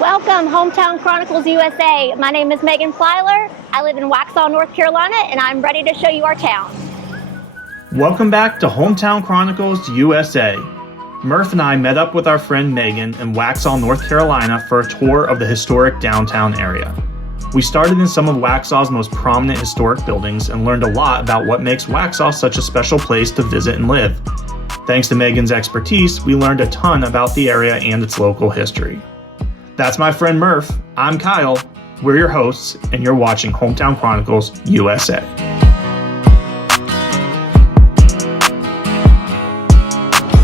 Welcome, Hometown Chronicles USA. My name is Meagan. I live in Waxhaw, North Carolina, and I'm ready to show you our town. Welcome back to Hometown Chronicles USA. Murph and I met up with our friend Meagan in Waxhaw, North Carolina for a tour of the historic downtown area. We started in some of Waxhaw's most prominent historic buildings and learned a lot about what makes Waxhaw such a special place to visit and live. Thanks to Meagan's expertise, we learned a ton about the area and its local history. That's my friend Murph. I'm Kyle. We're your hosts, and you're watching Hometown Chronicles USA.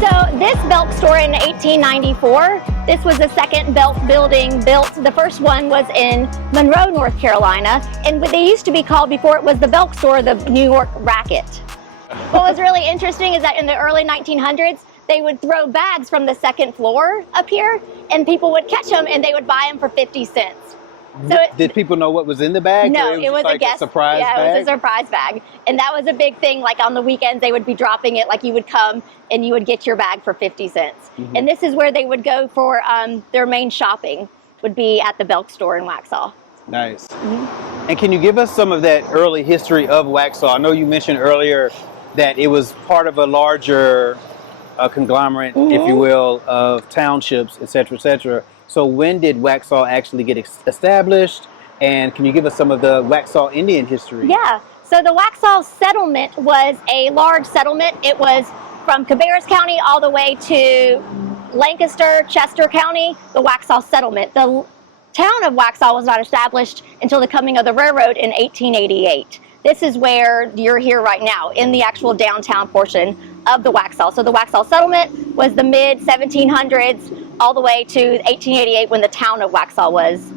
So this Belk store in 1894, this was the second Belk building built. The first one was in Monroe, North Carolina, and what they used to be called before it was the Belk store, the New York Racket. What was really interesting is that in the early 1900s, they would throw bags from the second floor up here, and people would catch them and they would buy them for 50 cents. So did people know what was in the bag? No, it was like a guest. A surprise bag? Yeah, it was a surprise bag. And that was a big thing. Like on the weekends, they would be dropping it. Like you would come and you would get your bag for 50 cents. Mm-hmm. And this is where they would go for their main shopping, would be at the Belk store in Waxhaw. Nice. Mm-hmm. And can you give us some of that early history of Waxhaw? I know you mentioned earlier that it was part of a larger conglomerate, if you will, of townships, et cetera, et cetera. So when did Waxhaw actually get established? And can you give us some of the Waxhaw Indian history? Yeah, so the Waxhaw settlement was a large settlement. It was from Cabarrus County all the way to Lancaster, Chester County, the Waxhaw settlement. The town of Waxhaw was not established until the coming of the railroad in 1888. This is where you're here right now, in the actual downtown portion of the Waxhaw. So the Waxhaw settlement was the mid-1700s all the way to 1888 when the town of Waxhaw was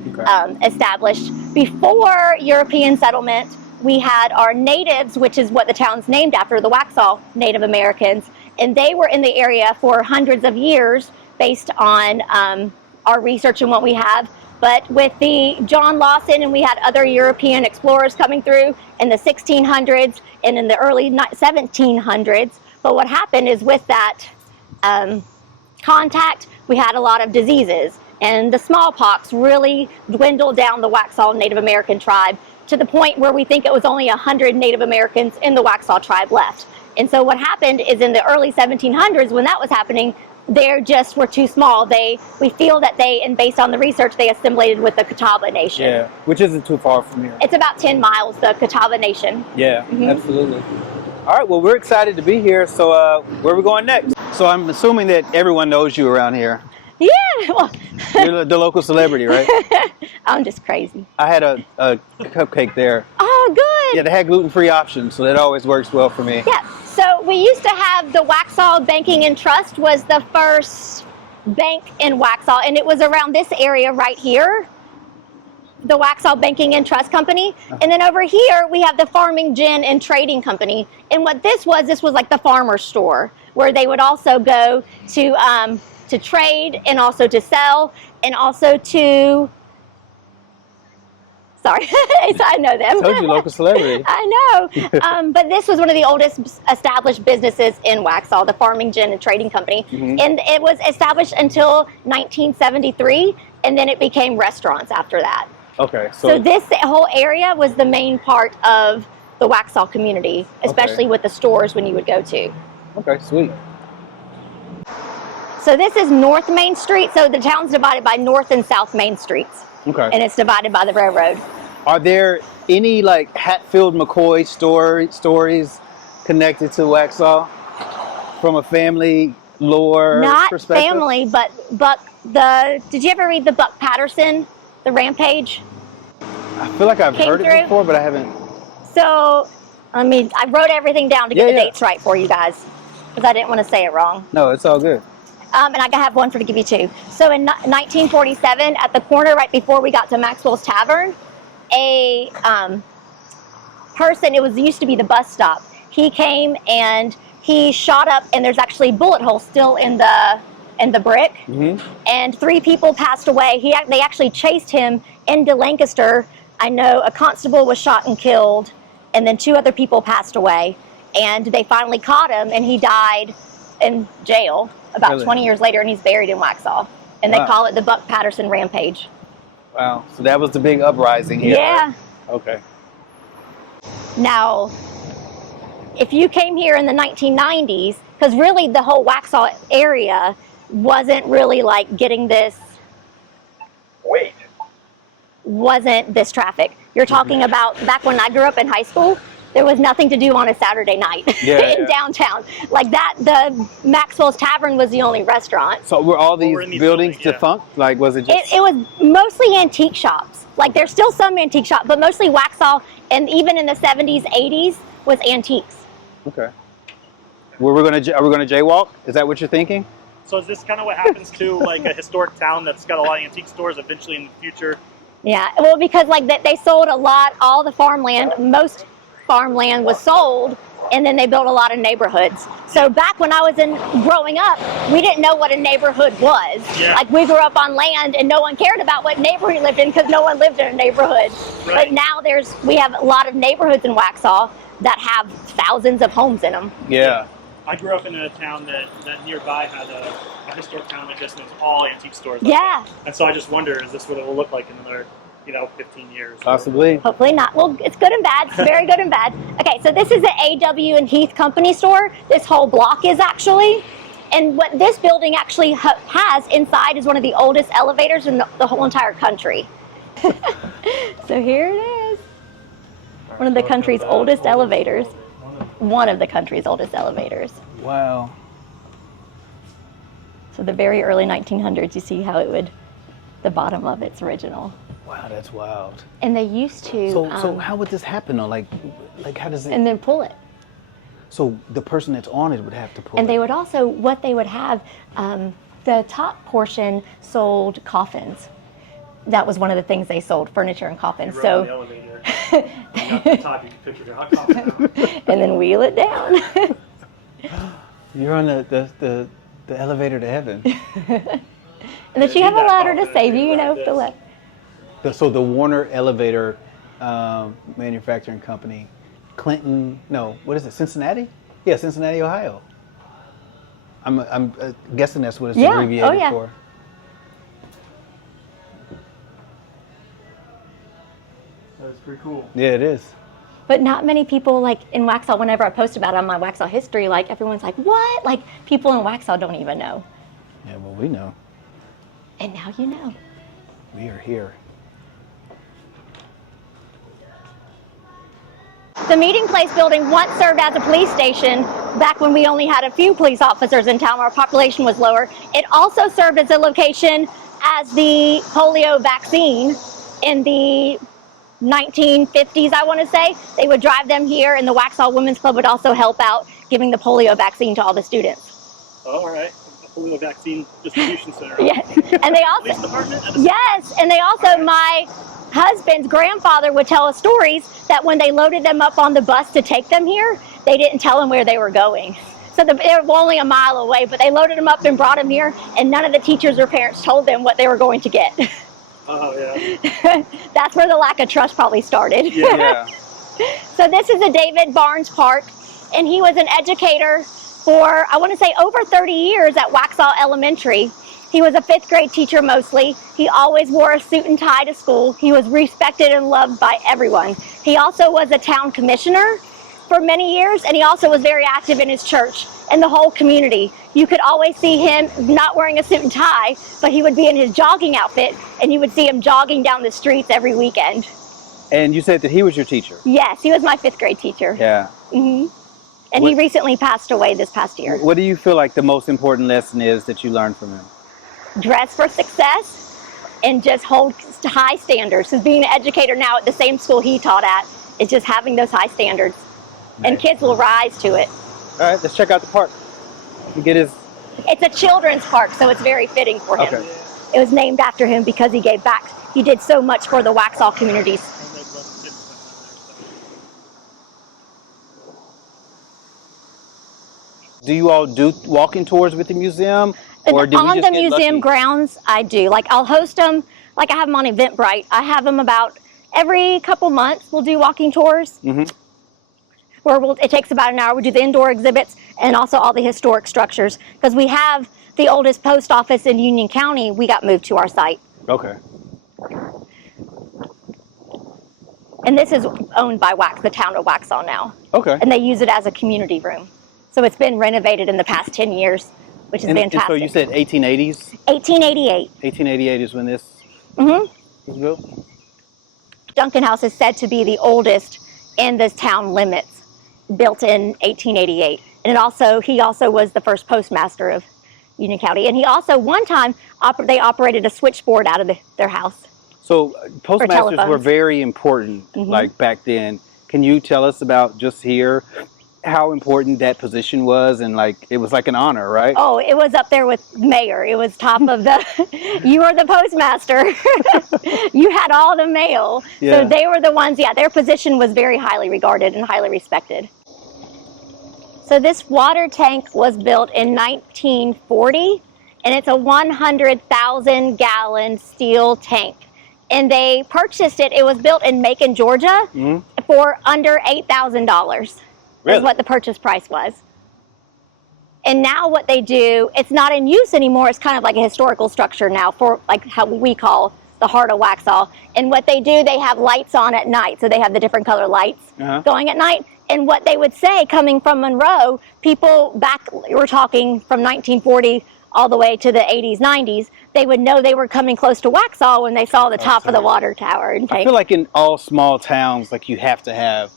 established. Before European settlement, we had our natives, which is what the town's named after, the Waxhaw Native Americans, and they were in the area for hundreds of years based on our research and what we have. But with the John Lawson, and we had other European explorers coming through in the 1600s and in the early 1700s. But what happened is with that contact, we had a lot of diseases. And the smallpox really dwindled down the Waxhaw Native American tribe to the point where we think it was only 100 Native Americans in the Waxhaw tribe left. And so what happened is in the early 1700s, when that was happening, they just were too small. We feel that and based on the research, they assimilated with the Catawba Nation. Yeah, which isn't too far from here. It's about 10 miles, the Catawba Nation. Yeah, absolutely. All right, well, we're excited to be here. So where are we going next? So I'm assuming that everyone knows you around here. Yeah, well. You're the local celebrity, right? I'm just crazy. I had a cupcake there. Oh, good. Yeah, they had gluten-free options, so that always works well for me. Yeah. So we used to have the Waxhaw Banking and Trust was the first bank in Waxhaw, and it was around this area right here, the Waxhaw Banking and Trust Company. And then over here we have the Farming, Gin and Trading Company. And what this was like the farmer's store, where they would also go to trade and also to sell and also to... Sorry, I know them. I told you, local celebrity. I know. But this was one of the oldest established businesses in Waxhaw, the Farming, Gin and Trading Company. Mm-hmm. And it was established until 1973, and then it became restaurants after that. Okay. So this whole area was the main part of the Waxhaw community, especially with the stores when you would go to. Okay, sweet. So this is North Main Street. So the town's divided by North and South Main Streets. Okay. And it's divided by the railroad. Are there any like Hatfield-McCoy stories connected to Waxhaw from a family lore perspective? Not family, but Buck. Did you ever read the Buck Patterson, the Rampage? I feel like I've heard it before, but I haven't. So, I wrote everything down to get the dates right for you guys, because I didn't want to say it wrong. No, it's all good. And I have one to give you too. So in 1947, at the corner right before we got to Maxwell's Tavern, a person, used to be the bus stop, he came and he shot up, and there's actually bullet holes still in the brick. Mm-hmm. And 3 people passed away. They actually chased him into Lancaster. I know a constable was shot and killed, and then 2 other people passed away. And they finally caught him, and he died in jail about 20 years later, and he's buried in Waxhaw. And they Wow. call it the Buck Patterson Rampage. Wow. So that was the big uprising here. Yeah. Right? Okay. Now, if you came here in the 1990s, because really the whole Waxhaw area wasn't really like getting this, wasn't this traffic. You're talking about back when I grew up in high school, there was nothing to do on a Saturday night in downtown. Like that, the Maxwell's Tavern was the only restaurant. So were all these, buildings yeah. defunct? Like, was it just? It was mostly antique shops. Like there's still some antique shops, but mostly Waxhaw, and even in the 70s, 80s was antiques. Okay. Are we gonna jaywalk? Is that what you're thinking? So is this kind of what happens to like a historic town that's got a lot of antique stores eventually in the future? Yeah, well, because like they sold a lot, all the farmland, most farmland was sold, and then they built a lot of neighborhoods. So back when I was growing up, we didn't know what a neighborhood was. Yeah. Like we grew up on land and no one cared about what neighborhood you lived in because no one lived in a neighborhood. Right. But now we have a lot of neighborhoods in Waxhaw that have thousands of homes in them. Yeah. I grew up in a town that nearby had a historic town that just was all antique stores. Yeah. And so I just wonder, is this what it will look like in another, 15 years? Possibly. Hopefully not. Well, it's good and bad. It's very good and bad. Okay, so this is the A.W. and Heath Company store. This whole block is actually. And what this building actually has inside is one of the oldest elevators in the whole entire country. So here it is. One of the country's oldest elevators. One of the country's oldest elevators. Wow. So the very early 1900s, you see how the bottom of it's original. Wow, that's wild. And they used to. So how would this happen though? Like how does it? And then pull it. So the person that's on it would have to pull. And it. they would also, what they would have, the top portion sold coffins. That was one of the things they sold, furniture and coffins. So, the elevator. At the top, you can picture your hot coffee out. And then wheel it down. You're on the elevator to heaven. And then you have a ladder to save you, the left. So the Warner Elevator Manufacturing Company, Cincinnati? Yeah, Cincinnati, Ohio. I'm guessing that's what it's abbreviated for. That's pretty cool. Yeah, it is. But not many people, like in Waxhaw, whenever I post about it on my Waxhaw history, like everyone's like, what? Like people in Waxhaw don't even know. Yeah, well, we know. And now you know. We are here. The Meeting Place building once served as a police station back when we only had a few police officers in town, our population was lower. It also served as a location as the polio vaccine in the 1950s, I want to say. They would drive them here, and the Waxhaw Women's Club would also help out giving the polio vaccine to all the students. Oh, all right. A polio vaccine distribution center. Yes, and they also, Police department? yes, and they also, my husband's grandfather would tell us stories that when they loaded them up on the bus to take them here, they didn't tell them where they were going. So they were only a mile away, but they loaded them up and brought them here, and none of the teachers or parents told them what they were going to get. Oh, yeah. That's where the lack of trust probably started. Yeah. So this is the David Barnes Park, and he was an educator for, I want to say, over 30 years at Waxhaw Elementary. He was a 5th grade teacher mostly. He always wore a suit and tie to school. He was respected and loved by everyone. He also was a town commissioner for many years, and he also was very active in his church and the whole community. You could always see him not wearing a suit and tie, but he would be in his jogging outfit, and you would see him jogging down the streets every weekend. And you said that he was your teacher? Yes, he was my 5th grade teacher. Yeah. Hmm. And he recently passed away this past year. What do you feel like the most important lesson is that you learned from him? Dress for success and just hold high standards. Because being an educator now at the same school he taught at is just having those high standards. And kids will rise to it. All right, let's check out the park. Get his. It's a children's park, so it's very fitting for him. Okay. It was named after him because he gave back. He did so much for the Waxhaw communities. Do you all do walking tours with the museum? Or did we On just the get museum lucky? grounds, I do. Like I'll host them, like I have them on Eventbrite. I have them about every couple months. We'll do walking tours. Mm-hmm. Where it takes about an hour. We do the indoor exhibits and also all the historic structures, because we have the oldest post office in Union County, we got moved to our site. Okay. And this is owned by the town of Waxhaw now. Okay. And they use it as a community room. So it's been renovated in the past 10 years, which is fantastic. And so you said 1880s? 1888. 1888 is when this Mm-hmm. was built? Duncan House is said to be the oldest in this town limits, built in 1888. And he also was the first postmaster of Union County. And he also, one time, they operated a switchboard out of their house. So postmasters were very important, like back then. Can you tell us about just here how important that position was, and like it was like an honor, right? Oh, it was up there with mayor. It was top of the. You were the postmaster. You had all the mail. Yeah. So they were the ones. Yeah, their position was very highly regarded and highly respected. So this water tank was built in 1940, and it's a 100,000 gallon steel tank. And they purchased it. It was built in Meagan, Georgia, for under $8,000. Really? Is what the purchase price was. And now what they do, it's not in use anymore. It's kind of like a historical structure now for like how we call the heart of Waxhaw. And what they do, they have lights on at night. So they have the different color lights going at night. And what they would say coming from Monroe, people back, we're talking from 1940 all the way to the 80s, 90s, they would know they were coming close to Waxhaw when they saw the top of the water tower and tank. I feel like in all small towns, like you have to have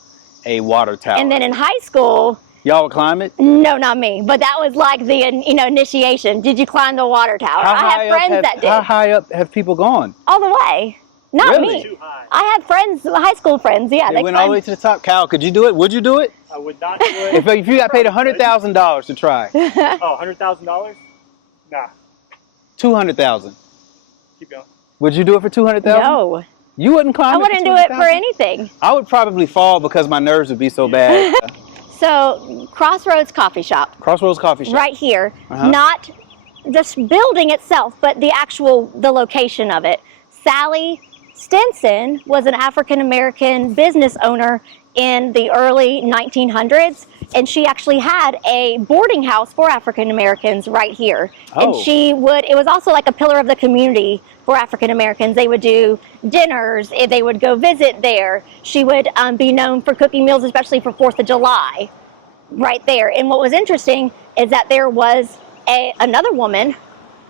a water tower. And then in high school, y'all would climb it? no, not me, but that was like the initiation. Did you climb the water tower? I have friends that did. How high up have people gone? All the way. Not Really? me. I had friends, high school friends. Yeah, They went all the way to the top. Cal, could you do it? Would you do it? I would not do it. If you got paid $100,000 to try, Oh, $100,000? Nah. 200,000. Keep going. Would you do it for 200,000? No, You wouldn't climb I it for wouldn't do it for 200,000? anything. I would probably fall because my nerves would be so bad. So Crossroads Coffee Shop, Crossroads Coffee Shop. right here, not this building itself, but the location of it. Sally Stinson was an African-American business owner in the early 1900s, and she actually had a boarding house for African-Americans right here. And it was also like a pillar of the community for African-Americans. They would do dinners, they would go visit there. She would be known for cooking meals, especially for 4th of July, right there. And what was interesting is that there was another woman,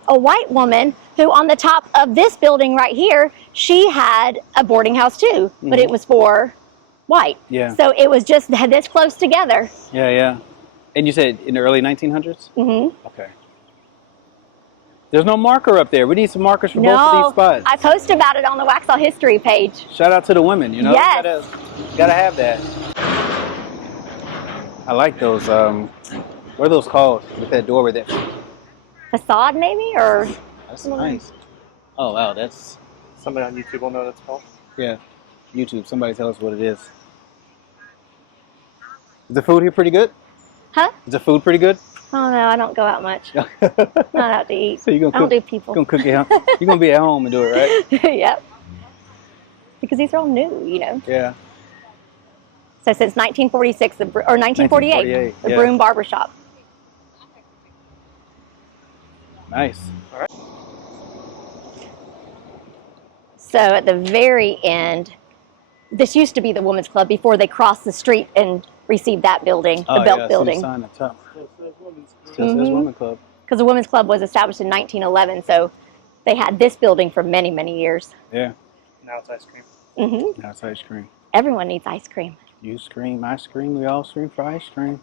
a white woman, who on the top of this building right here, she had a boarding house too, but it was for white. Yeah. So it was just this close together. Yeah, yeah. And you said in the early 1900s? Mm-hmm. Okay. There's no marker up there. We need some markers for both of these spots. I post about it on the Waxhaw history page. Shout out to the women, you know? Yes. Gotta have that. I like those, what are those called? With that door with that. Facade maybe, or? That's nice. Oh, wow, that's, Somebody on YouTube will know what it's called. yeah. YouTube, somebody tell us what it is. Is the food here pretty good? Huh? Is the food pretty good? Oh no, I don't go out much. Not out to eat. So you're I don't do people. You're gonna cook it. You're gonna be at home and do it, right? Yep. Because these are all new, Yeah. So since 1946, or 1948, the yeah. Broom Barbershop. Nice. So at the very end, this used to be the Women's Club before they crossed the street and received that building, the Belt Building. Sign up top. Still Still says Women's Club. Because the Women's Club was established in 1911, so they had this building for many, many years. Yeah. Now it's ice cream. Hmm. Now it's ice cream. Everyone needs ice cream. You scream, I scream, we all scream for ice cream.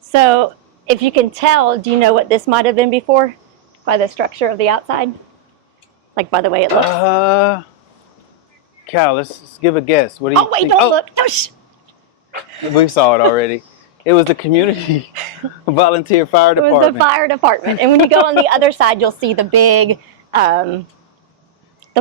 So if you can tell, do you know what this might have been before? By the structure of the outside? Like by the way it looks? Cal, let's give a guess. What do you Oh, wait, think? don't look. Oh, shh. We saw it already. It was the community volunteer fire It was department. the fire department. And when you go on the other side, you'll see the big, the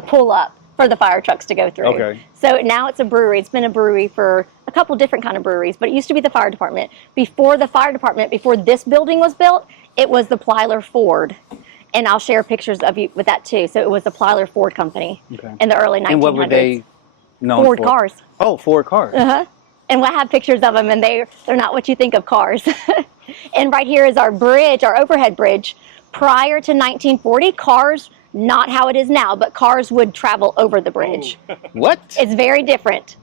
pull-up for the fire trucks to go through. Okay. So now it's a brewery. It's been a brewery for a couple different kind of breweries, but it used to be the fire department. Before the fire department, before this building was built, it was the Plyler Ford. And I'll share pictures of you with that too. So it was the Plyler Ford Company in the early 1900s. And what were they known Ford for? cars. Oh, Ford cars. Uh-huh. And I have pictures of them, and they're not what you think of cars. And right here is our bridge, our overhead bridge, Prior to 1940, cars, not how it is now, but cars would travel over the bridge. Ooh. What? It's very different.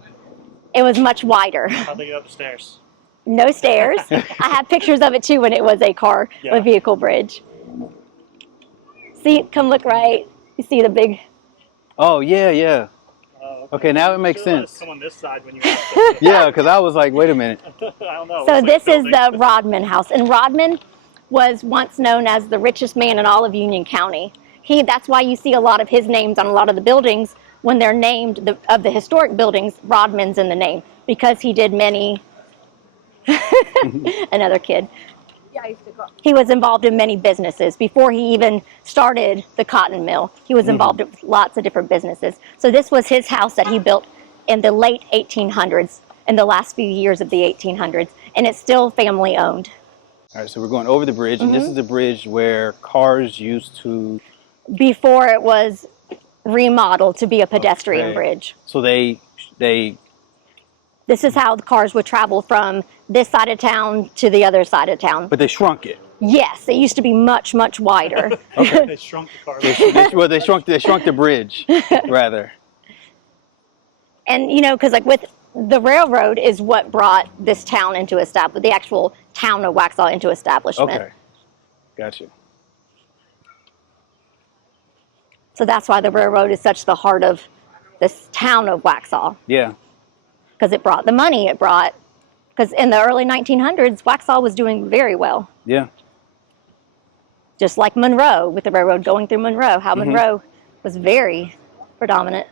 It was much wider. How'd they get up the stairs? No stairs. I have pictures of it too when it was a car, Yeah. a vehicle bridge. See, come look right. You see the big, Oh, yeah, yeah. Okay, now it makes Should've let us sense. come on this side when you asked us. Yeah, because I was like, wait a minute. I don't know. so It's like this a is building. the Rodman House. And Rodman was once known as the richest man in all of Union County. That's why you see a lot of his names on a lot of the buildings when they're named, of the historic buildings, Rodman's in the name, because he did many, another kid. He was involved in many businesses. Before he even started the cotton mill, he was involved in lots of different businesses. So this was his house that he built in the late 1800s, in the last few years of the 1800s, and it's still family owned. All right, so we're going over the bridge, and this is the bridge where cars used to. Before it was remodeled to be a pedestrian Okay. bridge. So they. This is how the cars would travel from this side of town to the other side of town. But they shrunk it. Yes, it used to be much, much wider. They shrunk the car. Well, they shrunk the bridge, rather. And, you know, because like with the railroad is what brought this town into establishment, the actual town of Waxhaw into establishment. Okay, gotcha. So that's why the railroad is such the heart of this town of Waxhaw, Yeah. because it brought the money, because in the early 1900s, Waxhaw was doing very well. Yeah. Just like Monroe, with the railroad going through Monroe, how Monroe was very predominant.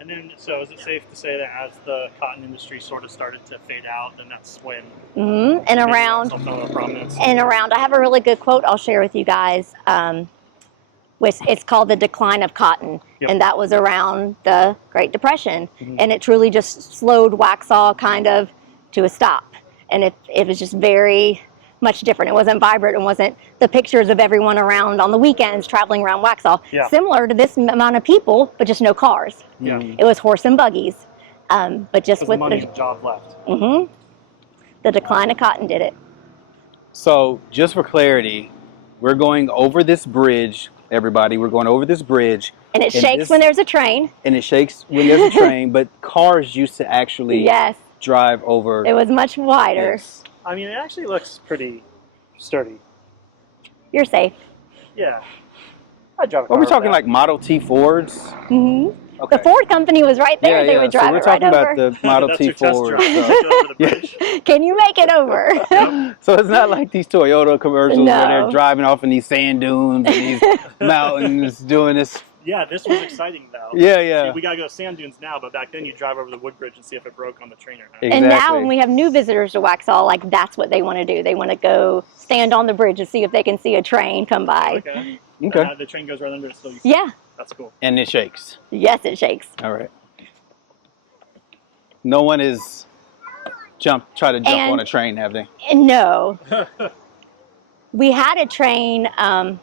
And then, so is it safe to say that as the cotton industry sort of started to fade out, then that's when And maybe around, Waxhaw fell into prominence? I have a really good quote I'll share with you guys. It's called The Decline of Cotton, Yep. and that was around the Great Depression, and it truly just slowed Waxhaw kind of to a stop, and it was just very much different. It wasn't vibrant. It wasn't the pictures of everyone around on the weekends traveling around Waxhaw. Yeah. Similar to this amount of people, but just no cars. Yeah. It was horse and buggies, but just Because the with money and job left. the decline of cotton did it. So, just for clarity, we're going over this bridge, everybody. We're going over this bridge. And it shakes when there's a train. And it shakes when there's a train, but cars used to actually Yes, drive over. it was much wider. Yes. I mean, it actually looks pretty sturdy. You're safe. Yeah. I'd drive a car Are we over talking that. like Model T Fords? The Ford company was right there. They would drive so we're it right talking about over. the Model That's T your test Ford. drive. Take it over the bridge. Can you make it over? So it's not like these Toyota commercials where No. they're driving off in these sand dunes and these mountains doing this. Yeah, this was exciting though. Yeah, yeah. See, we gotta go sand dunes now, but back then you drive over the wood bridge and see if it broke on the train or not. And now Exactly. when we have new visitors to Waxhaw, like that's what they want to do. They want to go stand on the bridge and see if they can see a train come by. Okay. Okay. And, the train goes right under it, so you see. Yeah. That's cool. And it shakes. Yes, it shakes. All right. No one is try to jump And- on a train, have they? And no. We had a train, I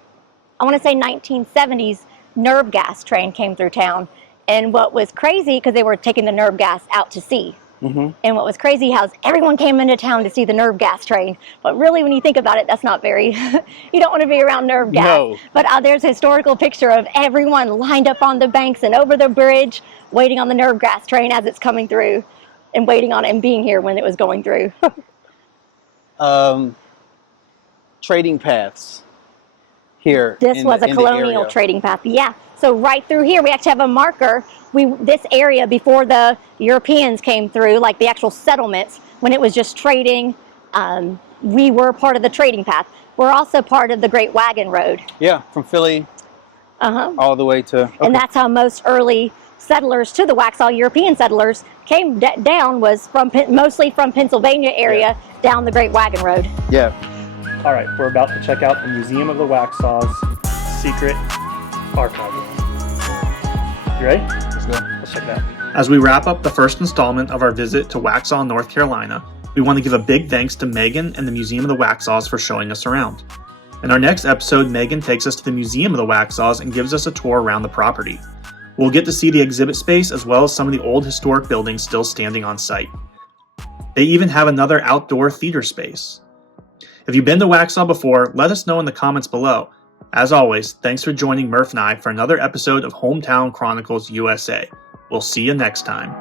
want to say 1970s, nerve gas train came through town. And what was crazy, because they were taking the nerve gas out to sea. And what was crazy, how everyone came into town to see the nerve gas train. But really, when you think about it, that's not very, you don't want to be around nerve gas. No. But there's a historical picture of everyone lined up on the banks and over the bridge, waiting on the nerve gas train as it's coming through, and waiting on it and being here when it was going through. Trading paths here. This was a colonial trading path. Yeah. So right through here, we actually have a marker. This area before the Europeans came through, like the actual settlements, when it was just trading, we were part of the trading path. We're also part of the Great Wagon Road. Yeah, from Philly all the way to. And that's how most early settlers to the Waxhaw, European settlers, came down, was mostly from Pennsylvania area down the Great Wagon Road. Yeah. All right, we're about to check out the Museum of the Waxhaws secret archive. You ready? Let's go. Let's check it out. As we wrap up the first installment of our visit to Waxhaw, North Carolina, we want to give a big thanks to Meagan and the Museum of the Waxhaws for showing us around. In our next episode, Meagan takes us to the Museum of the Waxhaws and gives us a tour around the property. We'll get to see the exhibit space as well as some of the old historic buildings still standing on site. They even have another outdoor theater space. If you've been to Waxhaw before, let us know in the comments below. As always, thanks for joining Murph and I for another episode of Hometown Chronicles USA. We'll see you next time.